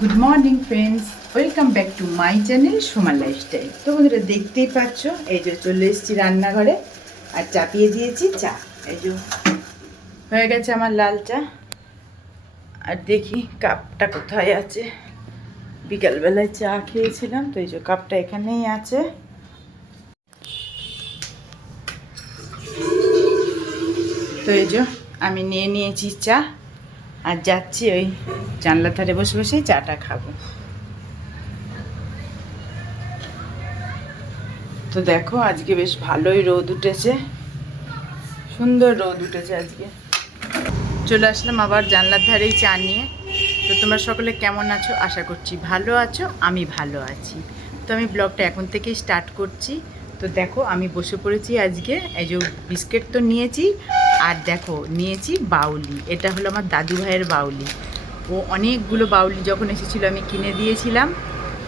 Good morning friends, welcome back to my channel Soma lifestyle. তো বন্ধুরা দেখতেই পাচ্ছ, এই যে চলে এসেছি রান্নাঘরে আর চাপিয়ে দিয়েছি চা। এই যে হয়ে গেছে আমার লাল চা। আর দেখি কাপটা কোথায় আছে। বিকালবেলায় চা খেয়েছিলাম, তো এই যে কাপটা এখানেই আছে। তো এই যে আমি নিয়ে নিয়েছি চা আর যাচ্ছি ওই জানলার ধারে বসে বসে চাটা খাবো। তো দেখো আজকে বেশ ভালোই রোদ উঠেছে, সুন্দর রোদ উঠেছে আজকে। চলে আসলাম আবার জানলার ধারেই চা নিয়ে। তো তোমরা সকলে কেমন আছো? আশা করছি ভালো আছো, আমি ভালো আছি। তো আমি ব্লগটা এখন থেকেই স্টার্ট করছি। তো দেখো আমি বসে পড়েছি আজকে। এই যে বিস্কিট তো নিয়েছি, আর দেখো নিয়েছি বাউলি। এটা হলো আমার দাদু ভাইয়ের বাউলি। ও অনেকগুলো বাউলি যখন এসেছিলো আমি কিনে দিয়েছিলাম,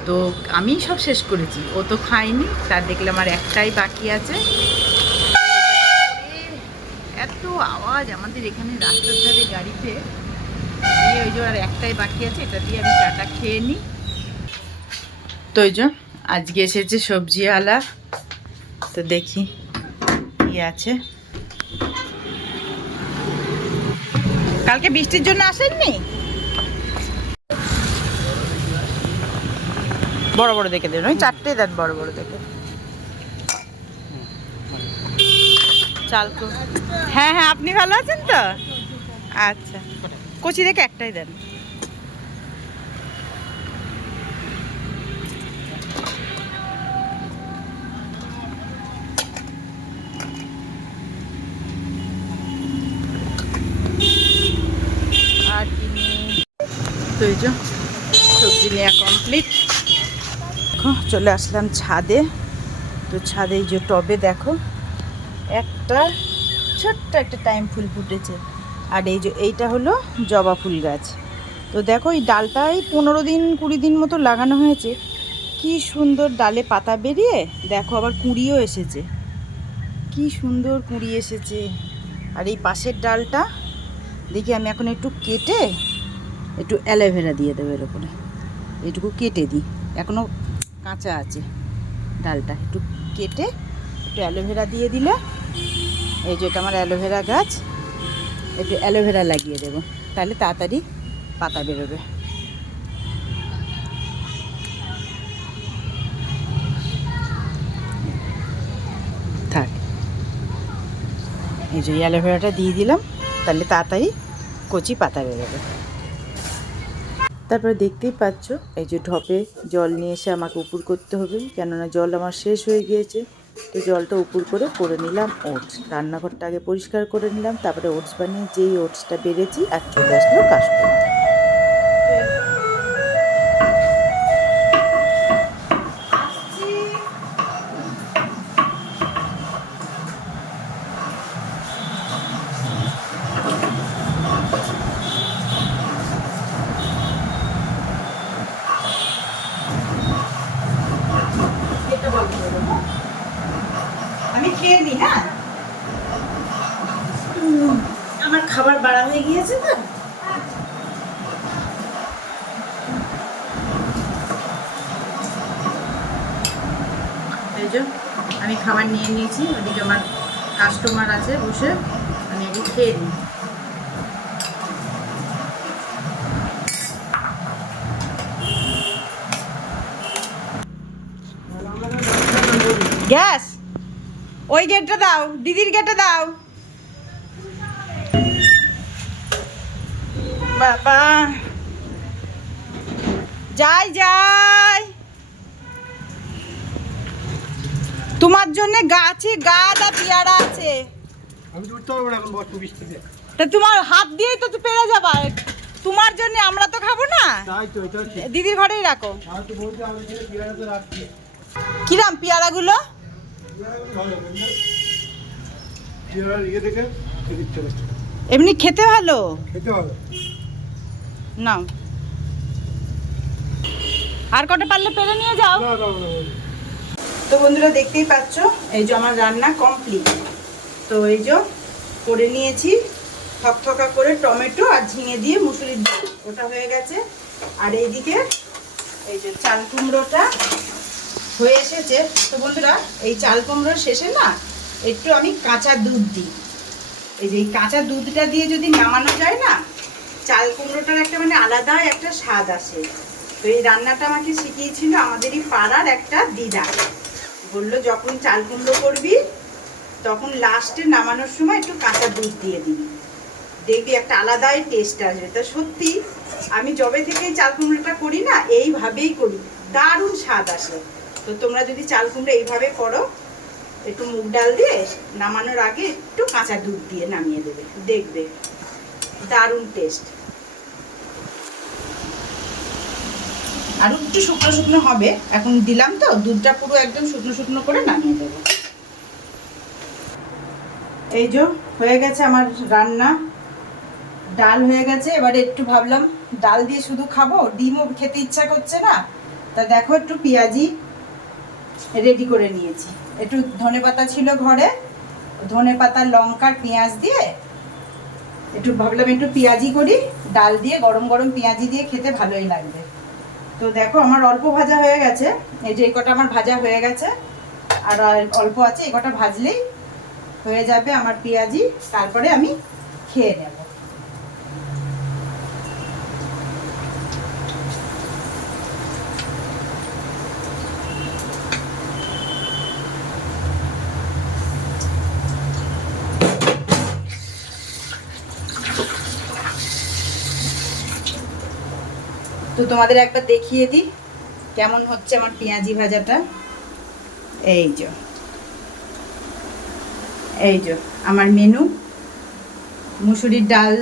তো আমি সব শেষ করেছি, ও তো খায়নি। তার দেখলাম আমার একটাই বাকি আছে। এত আওয়াজ আমাদের এখানে রাস্তার ধারে গাড়িতে, ওই যে আর একটাই বাকি আছে, এটা দিয়ে আমি চাটা খেয়ে নিই। তো ওই যে আজকে এসেছে সবজিওয়ালা, তো দেখি কি আছে। কালকে বৃষ্টির জন্য আসেননি? বড় বড় দেখে দেন, ওই চারটে দেন বড় বড় দেখে। চাল তো, হ্যাঁ হ্যাঁ, আপনি ভালো আছেন তো? আচ্ছা, কচি দেখে একটাই দেন। আর কি নিয়ে, তো এই যে সবজি নেওয়া কমপ্লিট। চলে আসলাম ছাদে। তো ছাদে এই যে টবে দেখো একটা ছোট্ট একটা টাইম ফুল ফুটেছে। আর এই যে এইটা হলো জবা ফুল গাছ। তো দেখো এই ডালটাই 15-20 দিন মতো লাগানো হয়েছে। কি সুন্দর ডালে পাতা বেরিয়ে, দেখো আবার কুঁড়িও এসেছে। কি সুন্দর কুঁড়ি এসেছে। আর এই পাশের ডালটা দেখি আমি এখন একটু কেটে একটু অ্যালোভেরা দিয়ে দেবো এর উপরে। এইটুকু কেটে দিই, এখনও কাঁচা আছে ডালটা। একটু কেটে একটু অ্যালোভেরা দিয়ে দিলে, এই যে এটা আমার অ্যালোভেরা গাছ, একটু অ্যালোভেরা লাগিয়ে দেবো, তাহলে তাড়াতাড়ি পাতা বেরোবে। থাক, এই যে অ্যালোভেরাটা দিয়ে দিলাম, তাহলে তাড়াতাড়ি কচি পাতা বেরোবে। তারপরে দেখতেই পাচ্ছ এই যে ঢপে জল নিয়ে এসে আমাকে উপুর করতে হবে, কেননা জল আমার শেষ হয়ে গিয়েছে। তো জলটা উপুর করে নিলাম ওটস। রান্নাঘরটা আগে পরিষ্কার করে নিলাম, তারপরে ওটস বানিয়ে যেই ওটসটা বেড়েছি আর চলে আসলো কাশফুল। আমি খেয়ে নিই, হ্যাঁ, আমার খাবার বাড়া হয়ে গিয়েছে তো। এই যে আমি খাবার নিয়ে নিয়েছি, ওদিকে আমার কাস্টমার আছে বসে, আমি এটি খেয়ে নিই। গ্যাস ওই গেটটা দাও, দিদির গেটে দাও। বাবা, যাই যাই, তোমার জন্য গাছে গাদা পেয়ারা আছে। আমি উঠতে পারবো না এখন, বর্ষা বৃষ্টিতে। তা তোমার হাত দিয়েই তো পেরে যাবা। তোমার জন্য আমরা তো খাবো না, তাই তো, এটা ঠিক। দিদির ঘরেই রাখো। আমি তো বলছি আমি এখানে পেয়ারাতে রাখছি। কিরাম পেয়ারাগুলো? পেয়ারাগুলো ভালো, বুঝলে? পেয়ারার ইয়ে দেখে খেতে ইচ্ছে করছে। এমনি খেতে ভালো, খেতে ভালো। নাও, আর কটা পারলে পেরে নিয়ে যাও। না না না। তো বন্ধুরা দেখতেই পাচ্ছ, এই যে আমার রান্না কমপ্লিট। তো এই যে করে নিয়েছি থকথকা করে টমেটো আর ঝিঙে দিয়ে মুসুরির ডাল, ওটা হয়ে গেছে। আর এইদিকে এই যে চাল কুমড়োটা হয়ে এসেছে। তো বন্ধুরা, এই চাল কুমড়োর শেষে না একটু আমি কাঁচা দুধ দিই। এই যে এই কাঁচা দুধটা দিয়ে যদি নামানো যায় না, চাল কুমড়োটার একটা মানে আলাদা একটা স্বাদ আসে। তো এই রান্নাটা আমাকে শিখিয়েছিল আমাদেরই পাড়ার একটা দিদা। বললো যখন চাল কুমড়ো করবি তখন লাস্টে নামানোর সময় একটু কাঁচা দুধ দিয়ে দিবি, দেখবি একটা আলাদাই টেস্ট আসবে। তা সত্যি আমি যবে থেকে চাল কুমড়োটা করি না এইভাবেই করি, দারুণ স্বাদ আসে। তো তোমরা যদি চাল কুমড়ো এইভাবে করো, একটু মুগ ডাল দিয়ে নামানোর আগে একটু কাঁচা দুধ দিয়ে নামিয়ে দেবে, দেখবে দারুণ টেস্ট। আর একটু শুকনো শুকনো হবে, এখন দিলাম তো দুধটা পুরো একদম শুকনো শুকনো করে নামিয়ে দেবো। এই যে হয়ে গেছে আমার রান্না, ডাল হয়ে গেছে। এবারে একটু ভাবলাম ডাল দিয়ে শুধু খাবো, ডিমও খেতে ইচ্ছা করছে না। তা দেখো একটু পেঁয়াজি রেডি করে নিয়েছি। একটু ধনেপাতা ছিল ঘরে, ধনেপাতা লঙ্কা পেঁয়াজ দিয়ে একটু ভাবলাম একটু পেঁয়াজি করি, ডাল দিয়ে গরম গরম পেঁয়াজি দিয়ে খেতে ভালোই লাগবে। তো দেখো আমার অল্প ভাজা হয়ে গেছে, এই যে এই কটা আমার ভাজা হয়ে গেছে, আর অল্প আছে, এই কটা ভাজলেই হয়ে যাবে আমার পেঁয়াজি। তারপরে আমি খেয়ে নেব। তো তোমাদের একবার দেখিয়ে দিই কেমন হচ্ছে আমার পেঁয়াজি ভাজাটা। এই যে আমার মেনু, মুসুরির ডাল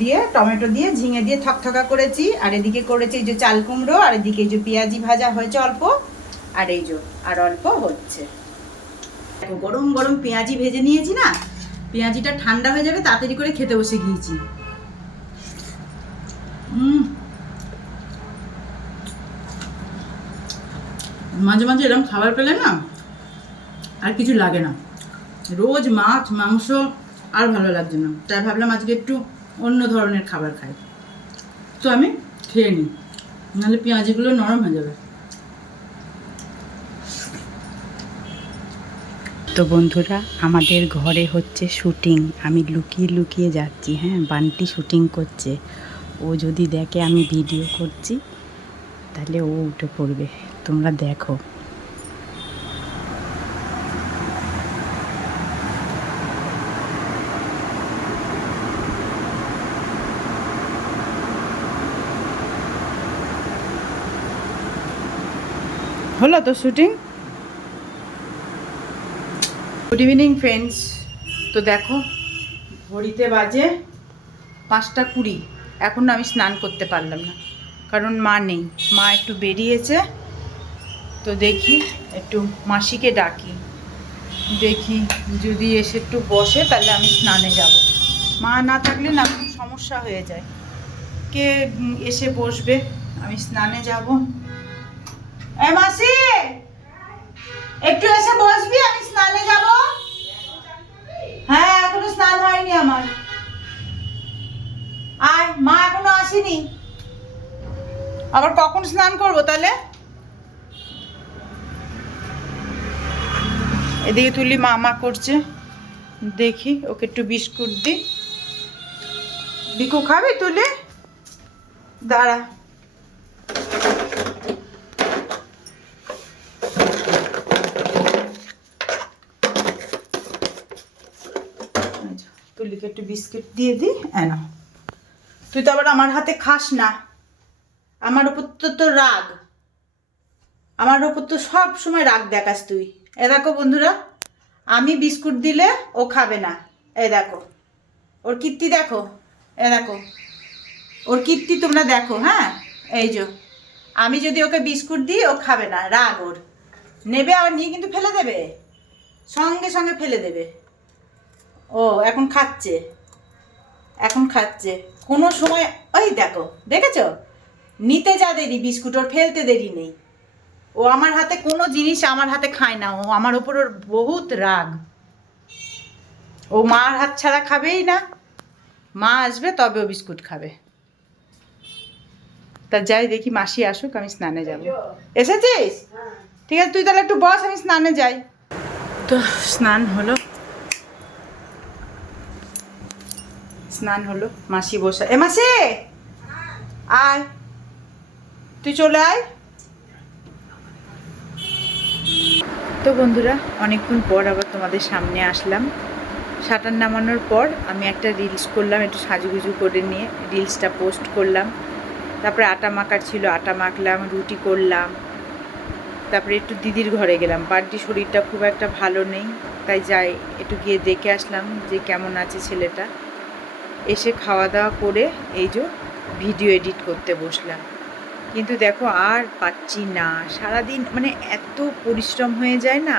দিয়ে টমেটো দিয়ে ঝিঙে দিয়ে থকথকা করেছি, আর এদিকে করেছি এই যে চাল কুমড়ো, আর এদিকে এই যে পেঁয়াজি ভাজা হয়েছে অল্প, আর এই যে আর অল্প হচ্ছে। গরম গরম পেঁয়াজি ভেজে নিয়েছি না, পেঁয়াজিটা ঠান্ডা হয়ে যাবে, তাড়াতাড়ি করে খেতে বসে গিয়েছি। মাঝে মাঝে এরকম খাবার পেলে না আর কিছু লাগে না, রোজ মাছ মাংস আর ভালো লাগছে না। তাই ভাবলাম আজকে একটু অন্য ধরনের খাবার খাই। তো আমি খেয়ে নিই, নাহলে পেঁয়াজিগুলো নরম হয়ে যাবে। তো বন্ধুরা, আমাদের ঘরে হচ্ছে শুটিং, আমি লুকিয়ে লুকিয়ে যাচ্ছি। হ্যাঁ, বান্টি শুটিং করছে। ও যদি দেখে আমি ভিডিও করছি তাহলে ও উঠে পড়বে, তোমরা দেখো। হলো তো শুটিং। Good evening friends. তো দেখো ঘড়িতে বাজে 5টা 20। এখন আমি স্নান করতে পারলাম না, কারণ মা নেই, মা একটু বেরিয়েছে। তো দেখি একটু মাসিকে ডাকি, দেখি যদি এসে একটু বসে তাহলে আমি স্নানে যাব। মা না থাকলে না খুব সমস্যা হয়ে যায়, কে এসে বসবে, আমি স্নানে যাব। এ মাসি, একটু এসে বসবি, আমি স্নানে যাব। হ্যাঁ, এখনো স্নান হয়নি আমার। আর মা এখনো আসেনি, আবার কখন স্নান করবো তাহলে? এদিকে তুলি মা করছে, দেখি ওকে একটু বিস্কুট দিই। বিকু খাবি তুলি? দাঁড়া। তুলিকে একটু বিস্কিট দিয়ে দিই। না, তুই তো আবার আমার হাতে খাস না, আমার ওপর তো রাগ, আমার ওপর তো সব সময় রাগ দেখাস তুই। এ দেখো বন্ধুরা, আমি বিস্কুট দিলে ও খাবে না। এই দেখো ওর কীর্তি, দেখো এ দেখো ওর কীর্তি, তোমরা দেখো। হ্যাঁ, এই যে আমি যদি ওকে বিস্কুট দিই ও খাবে না, রাগ ওর। নেবে আবার নিয়ে কিন্তু ফেলে দেবে, সঙ্গে সঙ্গে ফেলে দেবে। ও এখন খাচ্ছে, এখন খাচ্ছে, কোনো সময় ওই দেখো, দেখেছো নিতে যা দেরি বিস্কুট, ওর ফেলতে দেরি নেই। ও আমার হাতে কোনো জিনিস আমার হাতে খায় না, ও আমার ওপর ওর বহুত রাগ। ও মার হাত ছাড়া খাবেই না, মা আসবে তবে ও বিস্কুট খাবে। তা যাই দেখি মাসি আসুক, আমি স্নানে যাব। এসেছিস? ঠিক আছে, তুই তাহলে একটু বস, আমি স্নানে যাই। তো স্নান হলো, মাসি বসে। এ মাসি আয়, তুই চলে আয়। তো বন্ধুরা, অনেকক্ষণ পর আবার তোমাদের সামনে আসলাম। শাটার নামানোর পর আমি একটা রিলস করলাম, একটু সাজুগুজু করে নিয়ে রিলসটা পোস্ট করলাম। তারপরে আটা মাখার ছিল, আটা মাখলাম, রুটি করলাম। তারপরে একটু দিদির ঘরে গেলাম, বাড়ির শরীরটা খুব একটা ভালো নেই, তাই যাই একটু গিয়ে দেখে আসলাম যে কেমন আছে ছেলেটা। এসে খাওয়া দাওয়া করে এই যে ভিডিও এডিট করতে বসলাম। কিন্তু দেখো আর পাচ্ছি না, সারাদিন মানে এত পরিশ্রম হয়ে যায় না,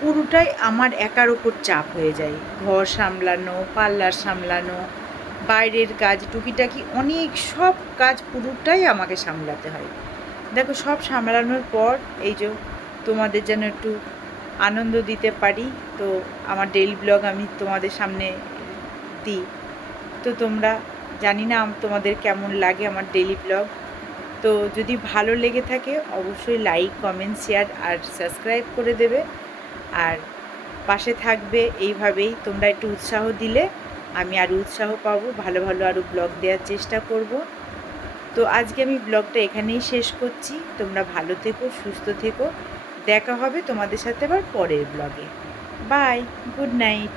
পুরোটাই আমার একার ওপর চাপ হয়ে যায়। ঘর সামলানো, পার্লার সামলানো, বাইরের কাজ, টুকিটাকি অনেক সব কাজ পুরোটাই আমাকে সামলাতে হয়। দেখো সব সামলানোর পর এই যে তোমাদের যেন একটু আনন্দ দিতে পারি, তো আমার ডেইলি ব্লগ আমি তোমাদের সামনে দিই। তো তোমরা, জানি না তোমাদের কেমন লাগে আমার ডেইলি ব্লগ। তো যদি ভালো লেগে থাকে অবশ্যই লাইক, কমেন্ট, শেয়ার আর সাবস্ক্রাইব করে দেবে। আর পাশে থাকবে, এইভাবেই তোমরা একটু উৎসাহ দিলে আমি আরও উৎসাহ পাবো, ভালো ভালো আরও ব্লগ দেওয়ার চেষ্টা করব। তো আজকে আমি ব্লগটা এখানেই শেষ করছি। তোমরা ভালো থেকো, সুস্থ থেকো, দেখা হবে তোমাদের সাথে আবার পরের ব্লগে। Bye, good night.